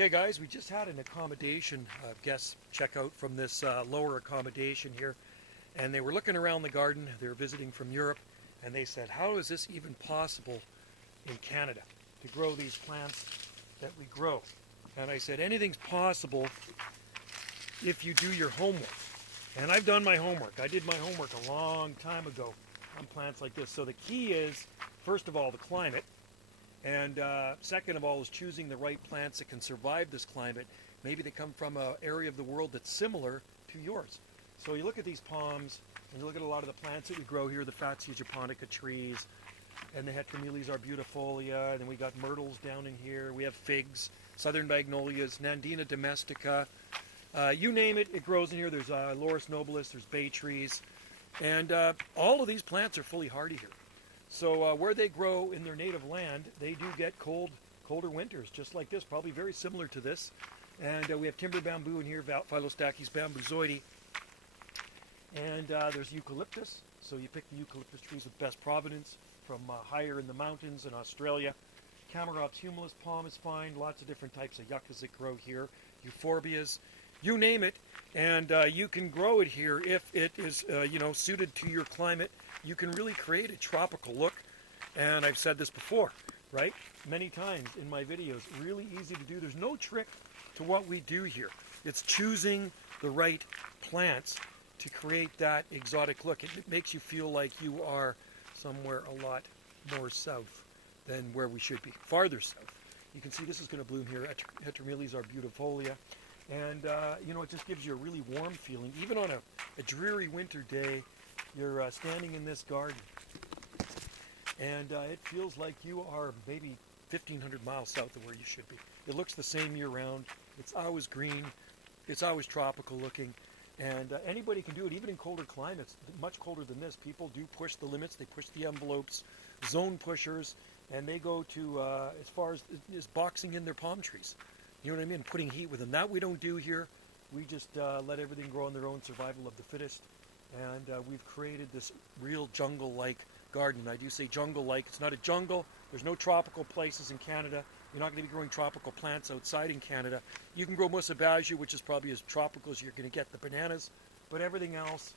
Okay guys, we just had an accommodation guest check out from this lower accommodation here, and they were looking around the garden. They were visiting from Europe, and they said, how is this even possible in Canada to grow these plants that we grow? And I said, anything's possible if you do your homework. And I've done my homework. I did my homework a long time ago on plants like this. So the key is, first of all, the climate. And second of all is choosing the right plants that can survive this climate. Maybe they come from an area of the world that's similar to yours. So you look at these palms, and you look at a lot of the plants that we grow here, the Fatsia japonica trees, and the Heteromeles arbustifolia, and then we got myrtles down in here. We have figs, southern magnolias, Nandina domestica. You name it, it grows in here. There's Laurus nobilis, there's bay trees. And all of these plants are fully hardy here. So where they grow in their native land, they do get colder winters, just like this, probably very similar to this. And we have timber bamboo in here, Phyllostachys bambusoides. And there's eucalyptus. So you pick the eucalyptus trees with best provenance from higher in the mountains in Australia. Chamaerops humilis palm is fine. Lots of different types of yuccas that grow here. Euphorbias, you name it. And you can grow it here if it is suited to your climate. You can really create a tropical look, and I've said this before, right? Many times in my videos, really easy to do. There's no trick to what we do here. It's choosing the right plants to create that exotic look. It makes you feel like you are somewhere a lot more south than where we should be, farther south. You can see this is going to bloom here, Heteromeles arbustifolia. And, it just gives you a really warm feeling. Even on a dreary winter day, you're standing in this garden, and it feels like you are maybe 1,500 miles south of where you should be. It looks the same year-round. It's always green. It's always tropical looking. And anybody can do it, even in colder climates, much colder than this. People do push the limits. They push the envelopes, zone pushers, and they go to as far as boxing in their palm trees. You know what I mean? Putting heat with them. That we don't do here. We just let everything grow on their own, survival of the fittest. And we've created this real jungle-like garden. I do say jungle-like. It's not a jungle. There's no tropical places in Canada. You're not going to be growing tropical plants outside in Canada. You can grow Musabaju, which is probably as tropical as you're going to get the bananas. But everything else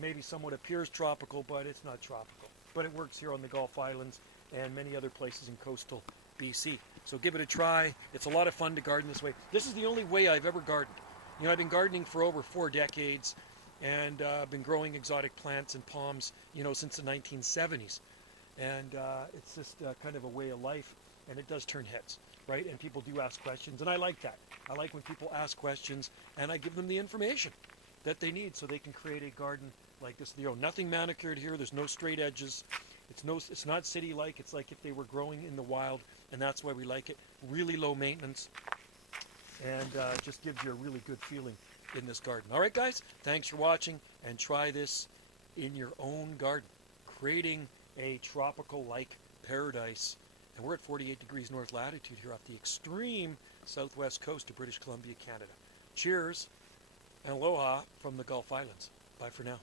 maybe somewhat appears tropical, but it's not tropical. But it works here on the Gulf Islands and many other places in coastal BC. So give it a try. It's a lot of fun to garden this way. This is the only way I've ever gardened. I've been gardening for over 4 decades. And I've been growing exotic plants and palms, since the 1970s. And it's just kind of a way of life, and it does turn heads, right? And people do ask questions, and I like that. I like when people ask questions, and I give them the information that they need so they can create a garden like this. Nothing manicured here. There's no straight edges. It's not city-like. It's like if they were growing in the wild, and that's why we like it. Really low maintenance, and just gives you a really good feeling in this garden. All right, guys, thanks for watching, and try this in your own garden, creating a tropical-like paradise. And we're at 48 degrees north latitude here off the extreme southwest coast of British Columbia, Canada. Cheers and aloha from the Gulf Islands. Bye for now.